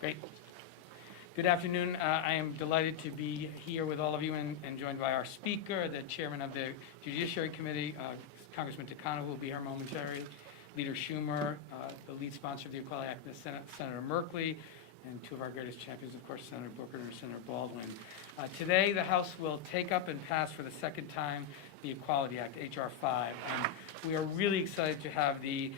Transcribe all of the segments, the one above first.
Great. Good afternoon. I am delighted to be here with all of you and joined by our speaker, the chairman of the Judiciary Committee, Congressman Takano, who will be here momentarily, Leader Schumer, the lead sponsor of the Equality Act in the Senate, Senator Merkley, and two of our greatest champions, of course, Senator Booker and Senator Baldwin. Today, the House will take up and pass for the second time the Equality Act, H.R. 5, and we are really excited to have the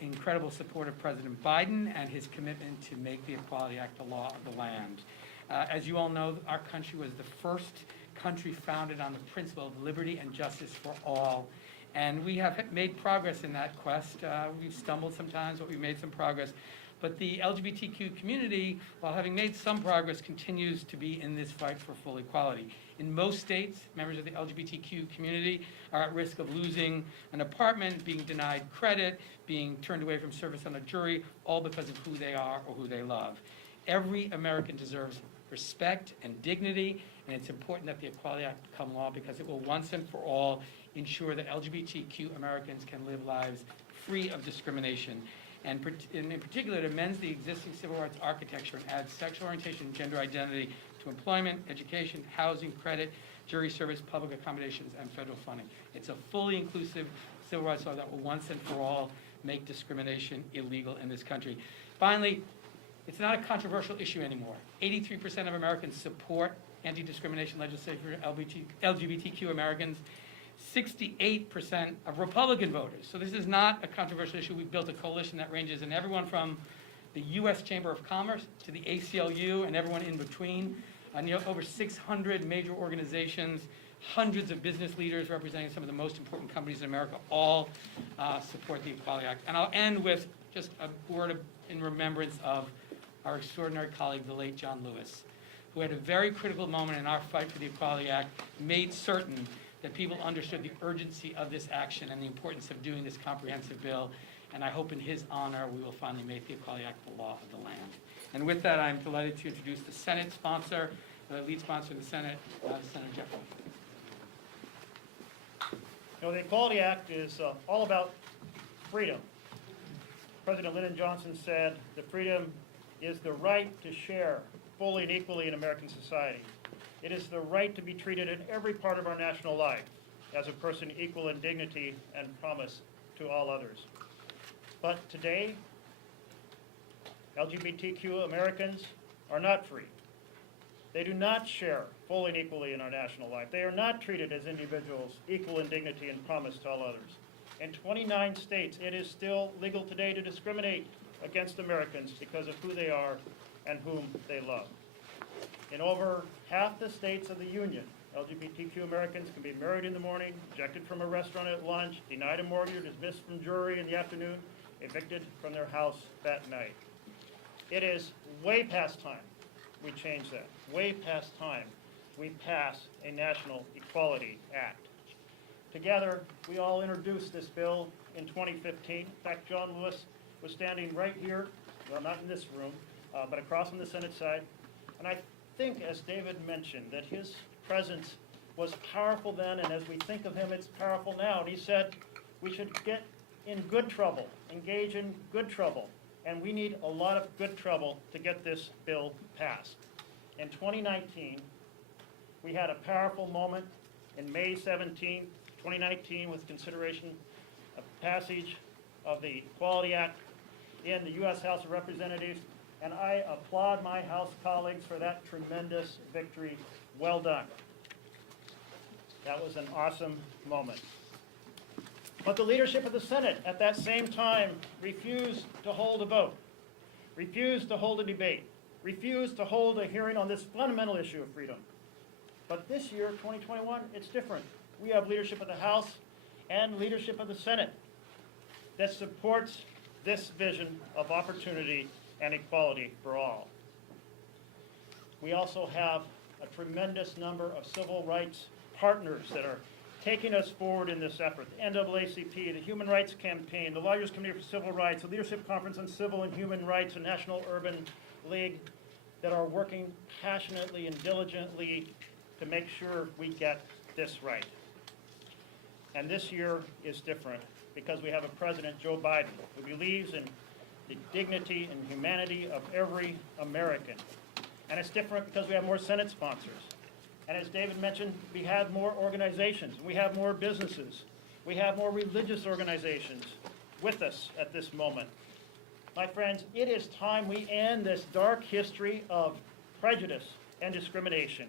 incredible support of President Biden and his commitment to make the Equality Act the law of the land. As you all know, our country was the first country founded on the principle of liberty and justice for all. And we have made progress in that quest. We've stumbled sometimes, but we've made some progress. But the LGBTQ community, while having made some progress, continues to be in this fight for full equality. In most states, members of the LGBTQ community are at risk of losing an apartment, being denied credit, being turned away from service on a jury, all because of who they are or who they love. Every American deserves respect and dignity, and it's important that the Equality Act become law because it will once and for all ensure that LGBTQ Americans can live lives free of discrimination. And in particular, it amends the existing civil rights architecture and adds sexual orientation and gender identity to employment, education, housing, credit, jury service, public accommodations, and federal funding. It's a fully inclusive civil rights law that will once and for all make discrimination illegal in this country. Finally, it's not a controversial issue anymore. 83% of Americans support anti-discrimination legislation for LGBTQ Americans. 68% of Republican voters. So this is not a controversial issue. We've built a coalition that ranges in everyone from the U.S. Chamber of Commerce to the ACLU and everyone in between. Over 600 major organizations, hundreds of business leaders representing some of the most important companies in America all support the Equality Act. And I'll end with just a word in remembrance of our extraordinary colleague, the late John Lewis, who at a very critical moment in our fight for the Equality Act made certain that people understood the urgency of this action and the importance of doing this comprehensive bill. And I hope in his honor we will finally make the Equality Act the law of the land. And with that, I'm delighted to introduce the Senate sponsor, the lead sponsor of the Senate, Senator Jeffrey. You know, the Equality Act is all about freedom. President Lyndon Johnson said the freedom is the right to share fully and equally in American society. It is the right to be treated in every part of our national life as a person equal in dignity and promise to all others. But today, LGBTQ Americans are not free. They do not share fully and equally in our national life. They are not treated as individuals equal in dignity and promise to all others. In 29 states, it is still legal today to discriminate against Americans because of who they are and whom they love. In over half the states of the Union, LGBTQ Americans can be married in the morning, ejected from a restaurant at lunch, denied a mortgage, dismissed from jury in the afternoon, evicted from their house that night. It is way past time we change that. Way past time we pass a National Equality Act. Together, we all introduced this bill in 2015. In fact, John Lewis was standing right here, well, not in this room, but across on the Senate side. And I think, as David mentioned, that his presence was powerful then, and as we think of him, it's powerful now. And he said we should get in good trouble, engage in good trouble, and we need a lot of good trouble to get this bill passed. In 2019, we had a powerful moment in May 17, 2019, with consideration of passage of the Equality Act in the U.S. House of Representatives. And I applaud my House colleagues for that tremendous victory. Well done. That was an awesome moment. But the leadership of the Senate at that same time refused to hold a vote, refused to hold a debate, refused to hold a hearing on this fundamental issue of freedom. But this year, 2021, it's different. We have leadership of the House and leadership of the Senate that supports this vision of opportunity and equality for all. We also have a tremendous number of civil rights partners that are taking us forward in this effort. The NAACP, the Human Rights Campaign, the Lawyers Committee for Civil Rights, the Leadership Conference on Civil and Human Rights, the National Urban League, that are working passionately and diligently to make sure we get this right. And this year is different because we have a President, Joe Biden, who believes in the dignity and humanity of every American. And it's different because we have more Senate sponsors. And as David mentioned, we have more organizations, we have more businesses, we have more religious organizations with us at this moment. My friends, it is time we end this dark history of prejudice and discrimination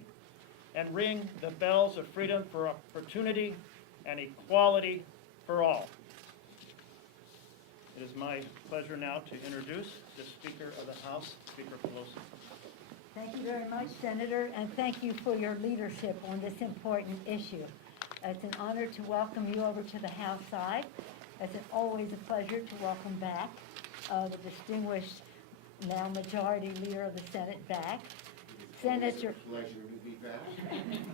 and ring the bells of freedom for opportunity and equality for all. It is my pleasure now to introduce the Speaker of the House, Speaker Pelosi. Thank you very much, Senator, and thank you for your leadership on this important issue. It's an honor to welcome you over to the House side. It's always a pleasure to welcome back the distinguished, now Majority Leader of the Senate back, Senator. It's a pleasure to be back.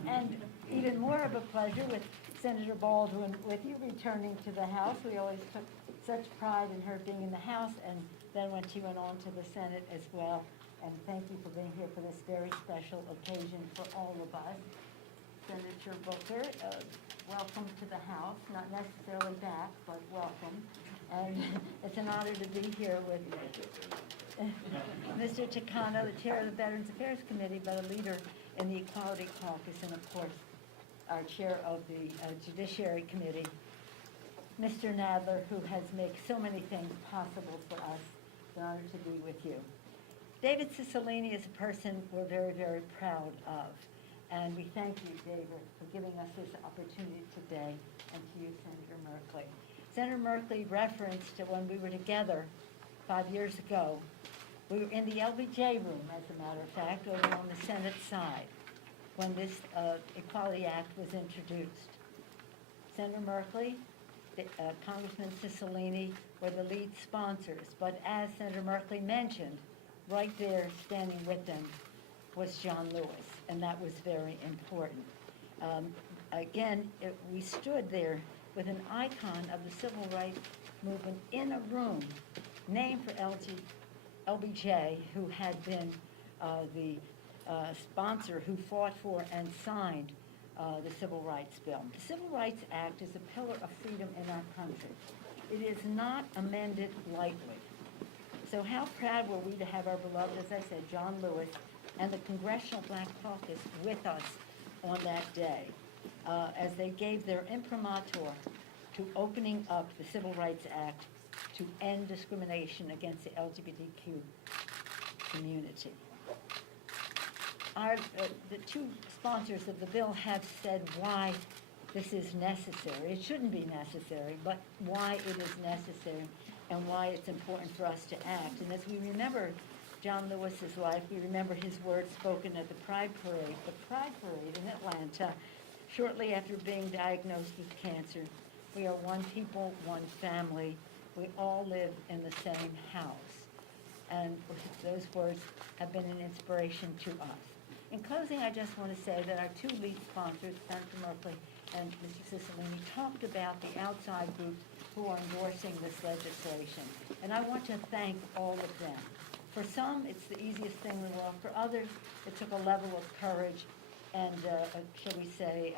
And even more of a pleasure with Senator Baldwin with you returning to the House. We always took such pride in her being in the House, and then when she went on to the Senate as well. And thank you for being here for this very special occasion for all of us. Senator Booker, welcome to the House, not necessarily back, but welcome. And it's an honor to be here with Mr. Takano, the chair of the Veterans Affairs Committee, but a leader in the Equality Caucus, and of course, our chair of the Judiciary Committee, Mr. Nadler, who has made so many things possible for us. It's an honor to be with you. David Cicilline is a person we're very, very proud of. And we thank you, David, for giving us this opportunity today, and to you, Senator Merkley. Senator Merkley referenced to when we were together 5 years ago. We were in the LBJ room, as a matter of fact, over on the Senate side, when this Equality Act was introduced. Senator Merkley, Congressman Cicilline were the lead sponsors, but as Senator Merkley mentioned, right there standing with them was John Lewis, and that was very important. Again, we stood there with an icon of the civil rights movement in a room named for LBJ, who had been the sponsor who fought for and signed the Civil Rights Bill. The Civil Rights Act is a pillar of freedom in our country. It is not amended lightly. So how proud were we to have our beloved, as I said, John Lewis and the Congressional Black Caucus with us on that day as they gave their imprimatur to opening up the Civil Rights Act to end discrimination against the LGBTQ community. The two sponsors of the bill have said why this is necessary. It shouldn't be necessary, but why it is necessary and why it's important for us to act. And as we remember John Lewis's life, we remember his words spoken at the Pride Parade. The Pride Parade in Atlanta, shortly after being diagnosed with cancer. We are one people, one family. We all live in the same house. And those words have been an inspiration to us. In closing, I just want to say that our two lead sponsors, Senator Merkley and Mr. Cicilline, talked about the outside groups who are endorsing this legislation. And I want to thank all of them. For some, it's the easiest thing in the world. For others, it took a level of courage and, shall we say,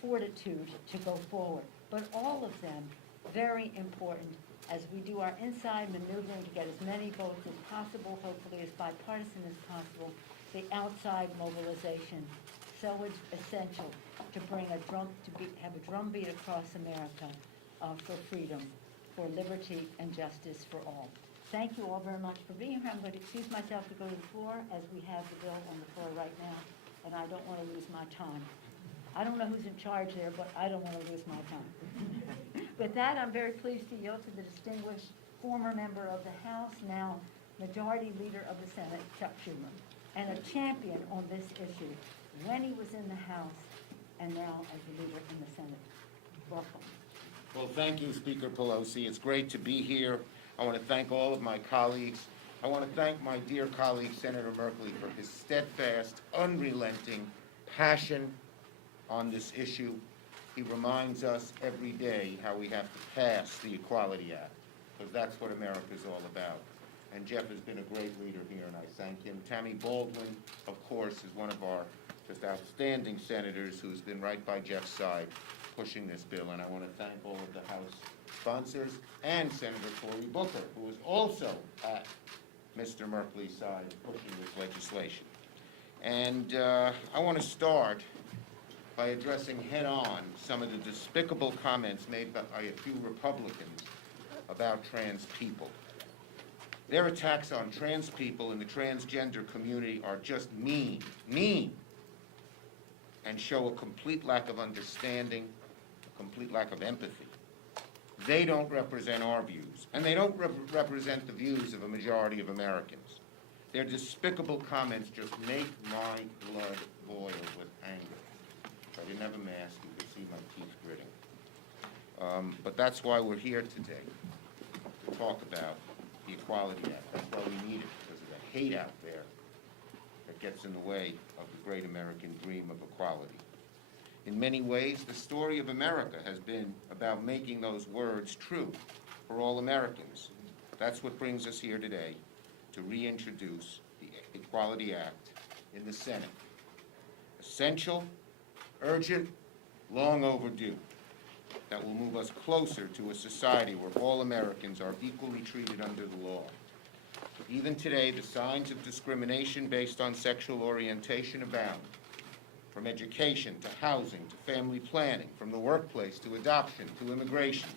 fortitude to go forward. But all of them, very important as we do our inside maneuvering to get as many votes as possible, hopefully as bipartisan as possible, the outside mobilization, so essential to bring have a drumbeat across America for freedom, for liberty and justice for all. Thank you all very much for being here. I'm going to excuse myself to go to the floor as we have the bill on the floor right now, and I don't want to lose my time. I don't know who's in charge there, but I don't want to lose my time. With that, I'm very pleased to yield to the distinguished former member of the House, now Majority Leader of the Senate, Chuck Schumer, and a champion on this issue when he was in the House and now as a leader in the Senate. Welcome. Well, thank you, Speaker Pelosi. It's great to be here. I want to thank all of my colleagues. I want to thank my dear colleague, Senator Merkley, for his steadfast, unrelenting passion on this issue. He reminds us every day how we have to pass the Equality Act, because that's what America's all about. And Jeff has been a great leader here, and I thank him. Tammy Baldwin, of course, is one of our just outstanding senators who's been right by Jeff's side pushing this bill, and I want to thank all of the House sponsors and Senator Cory Booker, who is also at Mr. Merkley's side pushing this legislation. And I want to start by addressing head-on some of the despicable comments made by a few Republicans about trans people. Their attacks on trans people in the transgender community are just mean, and show a complete lack of understanding, a complete lack of empathy. They don't represent our views, and they don't represent the views of a majority of Americans. Their despicable comments just make my blood boil with anger. If I didn't have a mask, you could see my teeth gritting. But that's why we're here today, to talk about the Equality Act. That's why we need it, because of the hate out there that gets in the way of the great American dream of equality. In many ways, the story of America has been about making those words true for all Americans. That's what brings us here today, to reintroduce the Equality Act in the Senate. Essential, urgent, long overdue, that will move us closer to a society where all Americans are equally treated under the law. Even today, the signs of discrimination based on sexual orientation abound. From education to housing to family planning, from the workplace to adoption to immigration.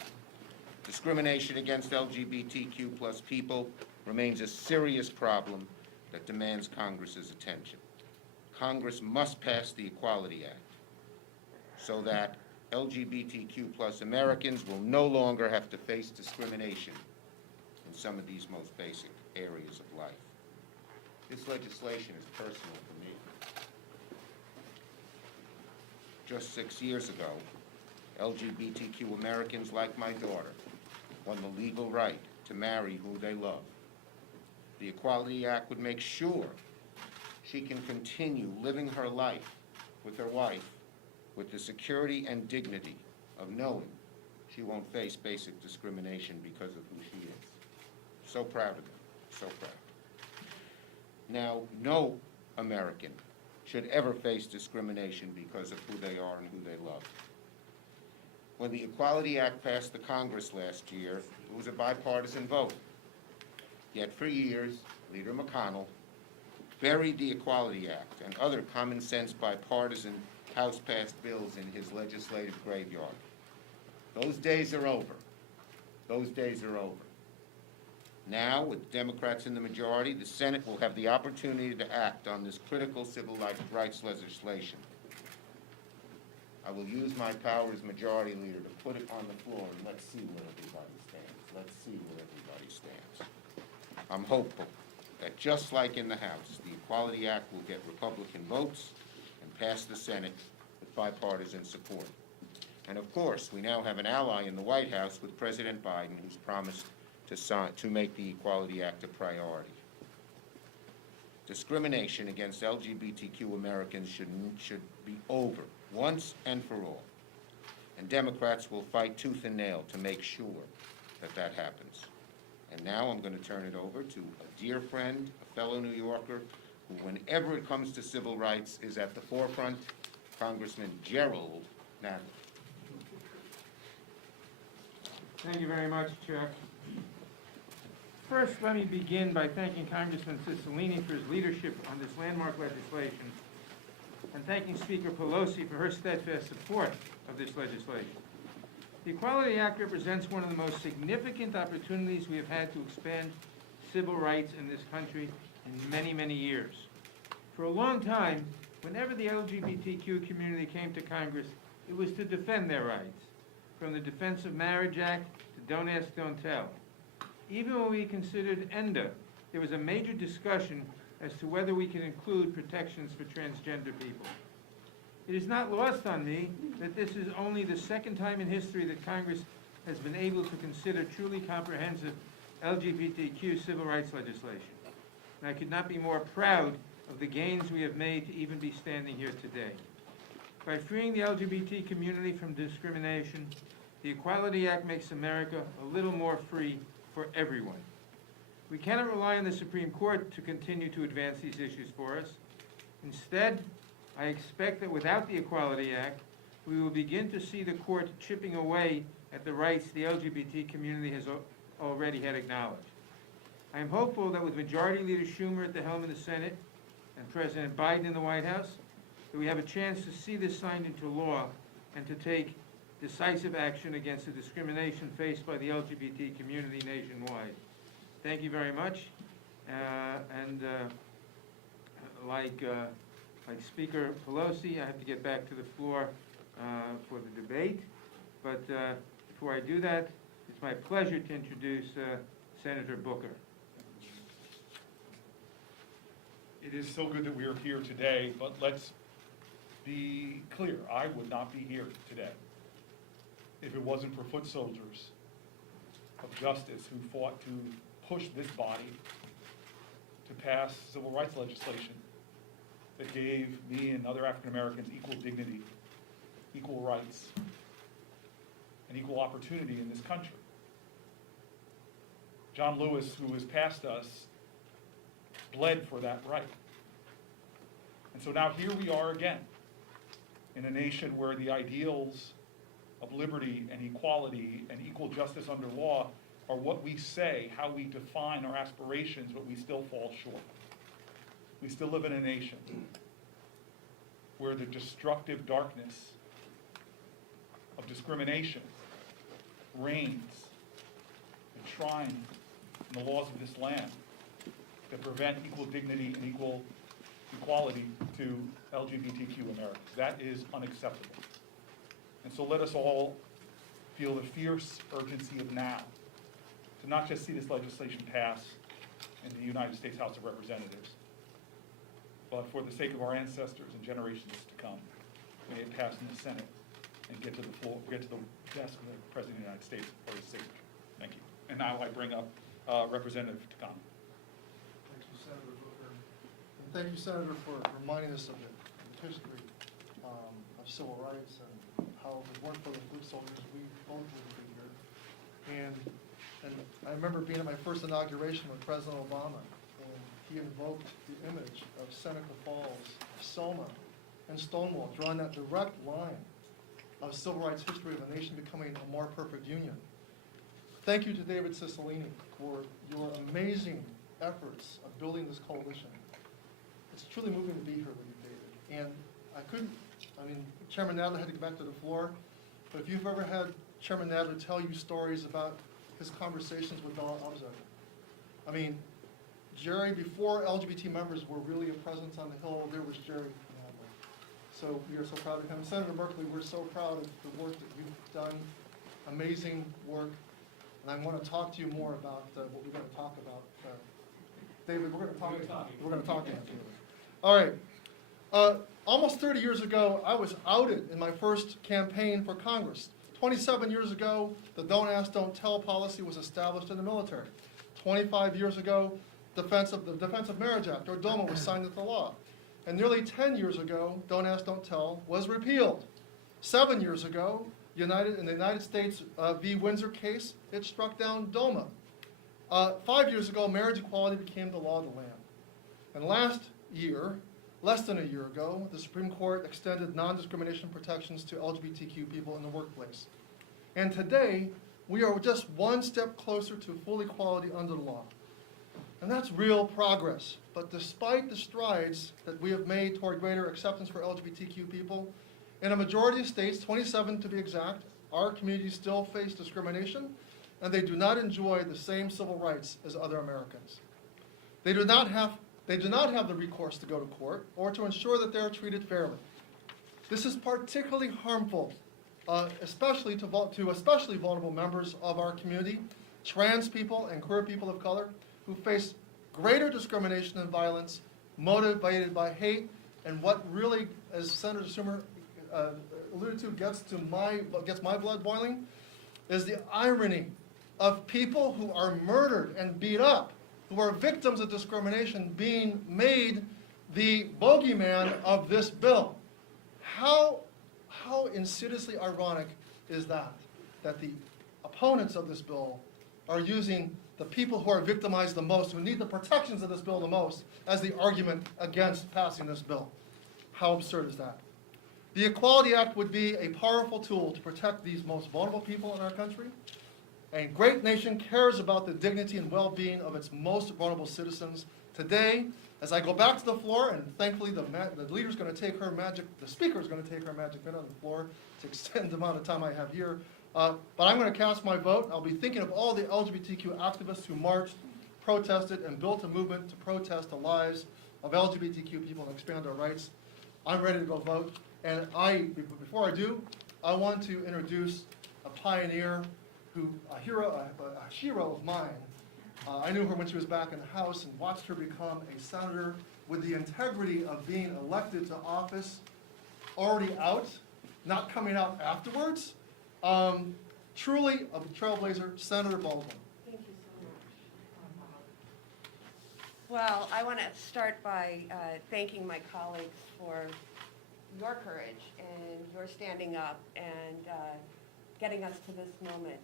Discrimination against LGBTQ+ people remains a serious problem that demands Congress's attention. Congress must pass the Equality Act so that LGBTQ+ Americans will no longer have to face discrimination in some of these most basic areas of life. This legislation is personal to me. Just 6 years ago, LGBTQ Americans like my daughter won the legal right to marry who they love. The Equality Act would make sure she can continue living her life with her wife with the security and dignity of knowing she won't face basic discrimination because of who she is. So proud of them, so proud. Now, no American should ever face discrimination because of who they are and who they love. When the Equality Act passed the Congress last year, it was a bipartisan vote. Yet for years, Leader McConnell buried the Equality Act and other common-sense bipartisan House-passed bills in his legislative graveyard. Those days are over. Those days are over. Now, with Democrats in the majority, the Senate will have the opportunity to act on this critical civil rights legislation. I will use my power as Majority Leader to put it on the floor, and let's see where everybody stands. Let's see where everybody stands. I'm hopeful that just like in the House, the Equality Act will get Republican votes and pass the Senate with bipartisan support. And of course, we now have an ally in the White House with President Biden, who's promised to make the Equality Act a priority. Discrimination against LGBTQ Americans should be over once and for all. And Democrats will fight tooth and nail to make sure that that happens. And now I'm going to turn it over to a dear friend, a fellow New Yorker, who whenever it comes to civil rights is at the forefront, Congressman Gerald Nadler. Thank you very much, Chuck. First, let me begin by thanking Congressman Cicilline for his leadership on this landmark legislation, and thanking Speaker Pelosi for her steadfast support of this legislation. The Equality Act represents one of the most significant opportunities we have had to expand civil rights in this country in many, many years. For a long time, whenever the LGBTQ community came to Congress, it was to defend their rights, from the Defense of Marriage Act to Don't Ask, Don't Tell. Even when we considered ENDA, there was a major discussion as to whether we can include protections for transgender people. It is not lost on me that this is only the second time in history that Congress has been able to consider truly comprehensive LGBTQ civil rights legislation. And I could not be more proud of the gains we have made to even be standing here today. By freeing the LGBT community from discrimination, the Equality Act makes America a little more free for everyone. We cannot rely on the Supreme Court to continue to advance these issues for us. Instead, I expect that without the Equality Act, we will begin to see the court chipping away at the rights the LGBT community has already had acknowledged. I am hopeful that with Majority Leader Schumer at the helm of the Senate and President Biden in the White House, that we have a chance to see this signed into law and to take decisive action against the discrimination faced by the LGBT community nationwide. Thank you very much. Like Speaker Pelosi, I have to get back to the floor for the debate. But before I do that, it's my pleasure to introduce Senator Booker. It is so good that we are here today, but let's be clear. I would not be here today if it wasn't for foot soldiers of justice who fought to push this body to pass civil rights legislation that gave me and other African Americans equal dignity, equal rights, and equal opportunity in this country. John Lewis, who has passed us, bled for that right. And so now here we are again, in a nation where the ideals of liberty and equality and equal justice under law are what we say, how we define our aspirations, but we still fall short. We still live in a nation where the destructive darkness of discrimination reigns enshrined in the laws of this land that prevent equal dignity and equal equality to LGBTQ Americans. That is unacceptable. And so let us all feel the fierce urgency of now to not just see this legislation pass in the United States House of Representatives, but for the sake of our ancestors and generations to come, may it pass in the Senate and get to the floor, get to the desk of the President of the United States for his signature. Thank you. And now I bring up Representative Takano. Thank you, Senator Booker. And thank you, Senator, for reminding us of the history of civil rights and how if it weren't for the foot soldiers, we both wouldn't be here. And I remember being at my first inauguration with President Obama, and he invoked the image of Seneca Falls, Selma, and Stonewall, drawing that direct line of civil rights history of a nation becoming a more perfect union. Thank you to David Cicilline for your amazing efforts of building this coalition. It's truly moving to be here with you, David. And Chairman Nadler had to go back to the floor, but if you've ever had Chairman Nadler tell you stories about his conversations with Donald Rumsfeld. Jerry, before LGBT members were really a presence on the Hill, there was Jerry Nadler. So we are so proud of him. Senator Merkley, we're so proud of the work that you've done, amazing work. And I want to talk to you more about what we're going to talk about. David, we're going to talk to you. All right. Almost 30 years ago, I was outed in my first campaign for Congress. 27 years ago, the Don't Ask, Don't Tell policy was established in the military. 25 years ago, the Defense of Marriage Act, or DOMA, was signed into law. And nearly 10 years ago, Don't Ask, Don't Tell was repealed. 7 years ago, in the United States v. Windsor case, it struck down DOMA. 5 years ago, marriage equality became the law of the land. And last year, less than a year ago, the Supreme Court extended non-discrimination protections to LGBTQ people in the workplace. And today, we are just one step closer to full equality under the law. And that's real progress. But despite the strides that we have made toward greater acceptance for LGBTQ people, in a majority of states, 27 to be exact, our communities still face discrimination, and they do not enjoy the same civil rights as other Americans. They do not have the recourse to go to court or to ensure that they are treated fairly. This is particularly harmful, especially to especially vulnerable members of our community, trans people and queer people of color, who face greater discrimination and violence motivated by hate, and what really, as Senator Schumer alluded to, gets my blood boiling, is the irony of people who are murdered and beat up, who are victims of discrimination, being made the bogeyman of this bill. How insidiously ironic is that the opponents of this bill are using the people who are victimized the most, who need the protections of this bill the most, as the argument against passing this bill. How absurd is that? The Equality Act would be a powerful tool to protect these most vulnerable people in our country. A great nation cares about the dignity and well-being of its most vulnerable citizens. Today, as I go back to the floor, and thankfully the leader's going to take her magic, the speaker's going to take her magic minute on the floor to extend the amount of time I have here. But I'm going to cast my vote. I'll be thinking of all the LGBTQ activists who marched, protested, and built a movement to protest the lives of LGBTQ people and expand our rights. I'm ready to go vote. And before I do, I want to introduce a pioneer, a hero of mine. I knew her when she was back in the House and watched her become a senator with the integrity of being elected to office, already out, not coming out afterwards. Truly a trailblazer, Senator Baldwin. Thank you so much. Well, I want to start by thanking my colleagues for your courage and your standing up and getting us to this moment.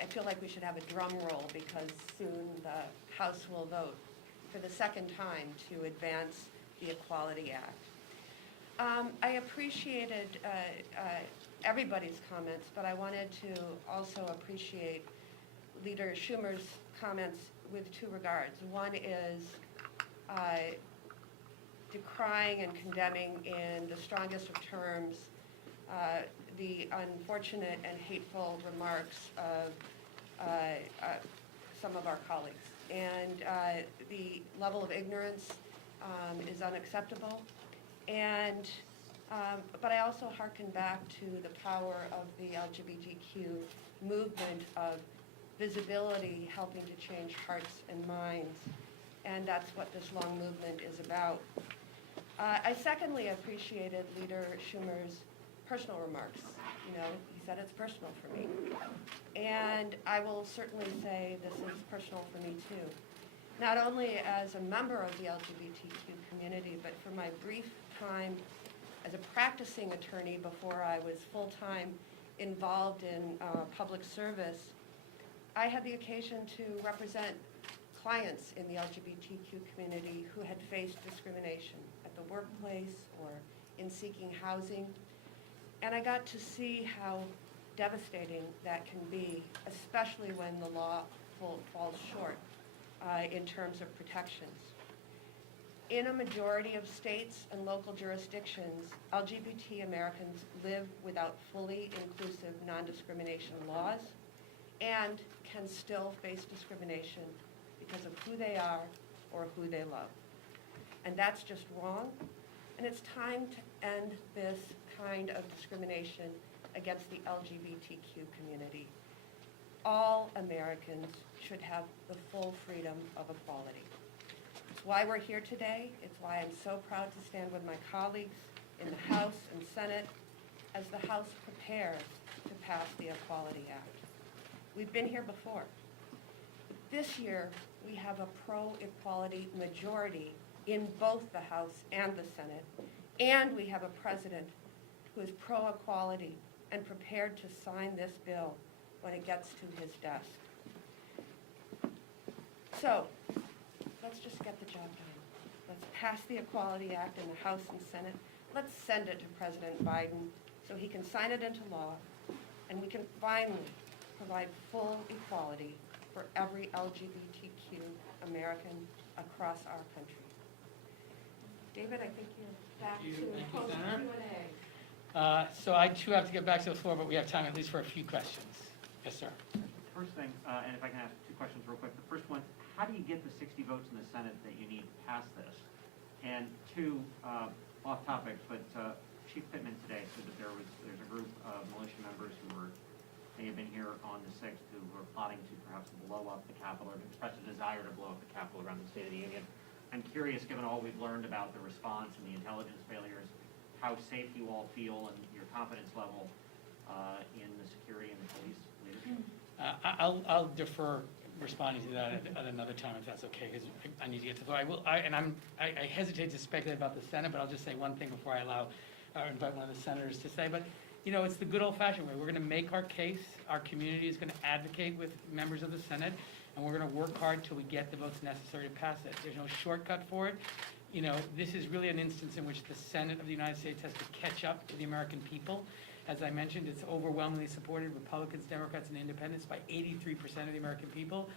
I feel like we should have a drum roll because soon the House will vote for the second time to advance the Equality Act. I appreciated everybody's comments, but I wanted to also appreciate Leader Schumer's comments with two regards. One is decrying and condemning in the strongest of terms the unfortunate and hateful remarks of some of our colleagues. And the level of ignorance is unacceptable. But I also hearken back to the power of the LGBTQ movement of visibility helping to change hearts and minds. And that's what this long movement is about. I secondly appreciated Leader Schumer's personal remarks. You know, he said it's personal for me. And I will certainly say this is personal for me too. Not only as a member of the LGBTQ community, but for my brief time as a practicing attorney before I was full-time involved in public service, I had the occasion to represent clients in the LGBTQ community who had faced discrimination at the workplace or in seeking housing. And I got to see how devastating that can be, especially when the law falls short in terms of protections. In a majority of states and local jurisdictions, LGBT Americans live without fully inclusive non-discrimination laws and can still face discrimination because of who they are or who they love. And that's just wrong. And it's time to end this kind of discrimination against the LGBTQ community. All Americans should have the full freedom of equality. It's why we're here today. It's why I'm so proud to stand with my colleagues in the House and Senate as the House prepares to pass the Equality Act. We've been here before. This year, we have a pro-equality majority in both the House and the Senate, and we have a president who is pro-equality and prepared to sign this bill when it gets to his desk. So, let's just get the job done. Let's pass the Equality Act in the House and Senate. Let's send it to President Biden so he can sign it into law, and we can finally provide full equality for every LGBTQ American across our country. David, I think you're back Thank to you. Thank you, post Senator. Q&A. So I too have to get back to the floor, but we have time at least for a few questions. Yes, sir. First thing, and if I can ask two questions real quick. The first one, how do you get the 60 votes in the Senate that you need to pass this? And two, off topic, but Chief Pittman today said that there's a group of militia members who may have been here on the 6th who were plotting to perhaps blow up the Capitol or express a desire to blow up the Capitol around the State of the Union. I'm curious, given all we've learned about the response and the intelligence failures, how safe you all feel and your confidence level in the security and the police leadership? I'll defer responding to that at another time if that's okay, because I need to get to the floor. I hesitate to speculate about the Senate, but I'll just say one thing before I invite one of the senators to say. But you know, it's the good old-fashioned way. We're going to make our case. Our community is going to advocate with members of the Senate, and we're going to work hard till we get the votes necessary to pass it. There's no shortcut for it. you know, this is really an instance in which the Senate of the United States has to catch up to the American people. As I mentioned, it's overwhelmingly supported, Republicans, Democrats, and Independents, by 83% of the American people.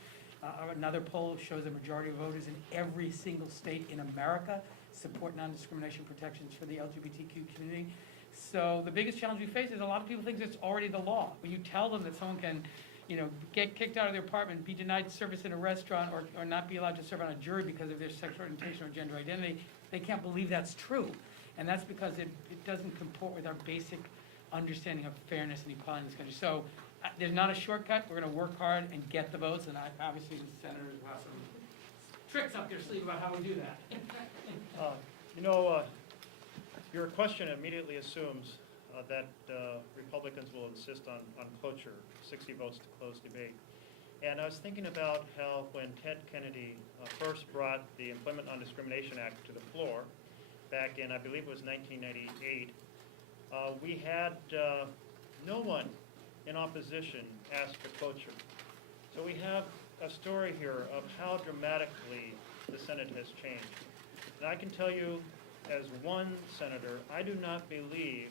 Another poll shows a majority of voters in every single state in America support non-discrimination protections for the LGBTQ community. So the biggest challenge we face is a lot of people think it's already the law. When you tell them that someone can, you know, get kicked out of their apartment, be denied service in a restaurant, or not be allowed to serve on a jury because of their sexual orientation or gender identity, they can't believe that's true. And that's because it doesn't comport with our basic understanding of fairness and equality in this country. So there's not a shortcut. We're going to work hard and get the votes, and obviously the senators will have some tricks up their sleeve about how we do that. You know, your question immediately assumes that Republicans will insist on cloture, 60 votes to close debate. And I was thinking about how when Ted Kennedy first brought the Employment Non-Discrimination Act to the floor, back in, I believe it was 1998, we had no one in opposition ask for cloture. So we have a story here of how dramatically the Senate has changed. And I can tell you, as one senator, I do not believe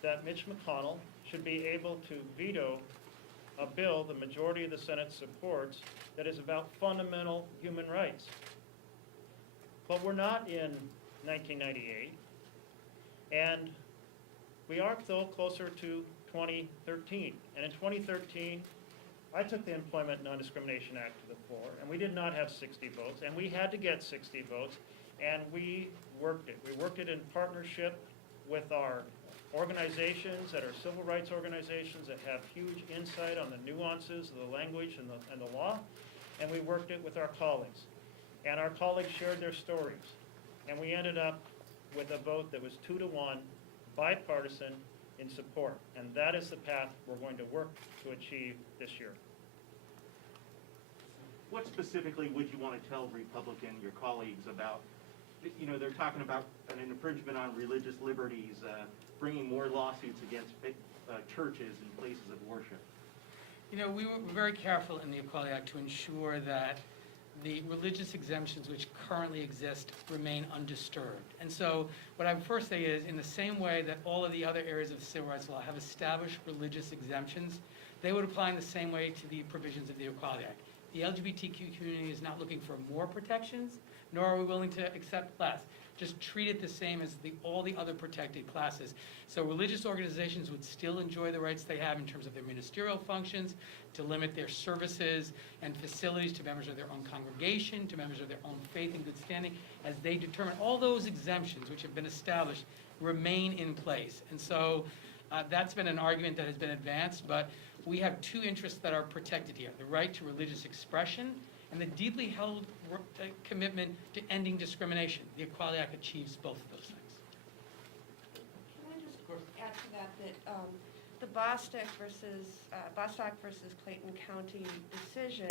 that Mitch McConnell should be able to veto a bill the majority of the Senate supports that is about fundamental human rights. But we're not in 1998, and we are still closer to 2013. And in 2013, I took the Employment Non-Discrimination Act to the floor, and we did not have 60 votes, and we had to get 60 votes, and we worked it. We worked it in partnership with our organizations that are civil rights organizations that have huge insight on the nuances of the language and the law, and we worked it with our colleagues. And our colleagues shared their stories, and we ended up with a vote that was 2-1, bipartisan, in support. And that is the path we're going to work to achieve this year. What specifically would you want to tell your colleagues about, you know, they're talking about an infringement on religious liberties, bringing more lawsuits against churches and places of worship? You know, we were very careful in the Equality Act to ensure that the religious exemptions which currently exist remain undisturbed. And so what I would first say is, in the same way that all of the other areas of civil rights law have established religious exemptions, they would apply in the same way to the provisions of the Equality Act. The LGBTQ community is not looking for more protections, nor are we willing to accept less. Just treat it the same as all the other protected classes. So religious organizations would still enjoy the rights they have in terms of their ministerial functions, to limit their services and facilities to members of their own congregation, to members of their own faith in good standing, as they determine. All those exemptions which have been established remain in place. And so that's been an argument that has been advanced, but we have two interests that are protected here: the right to religious expression and the deeply held commitment to ending discrimination. The Equality Act achieves both of those things. Can I just add to that, the Bostock versus Clayton County decision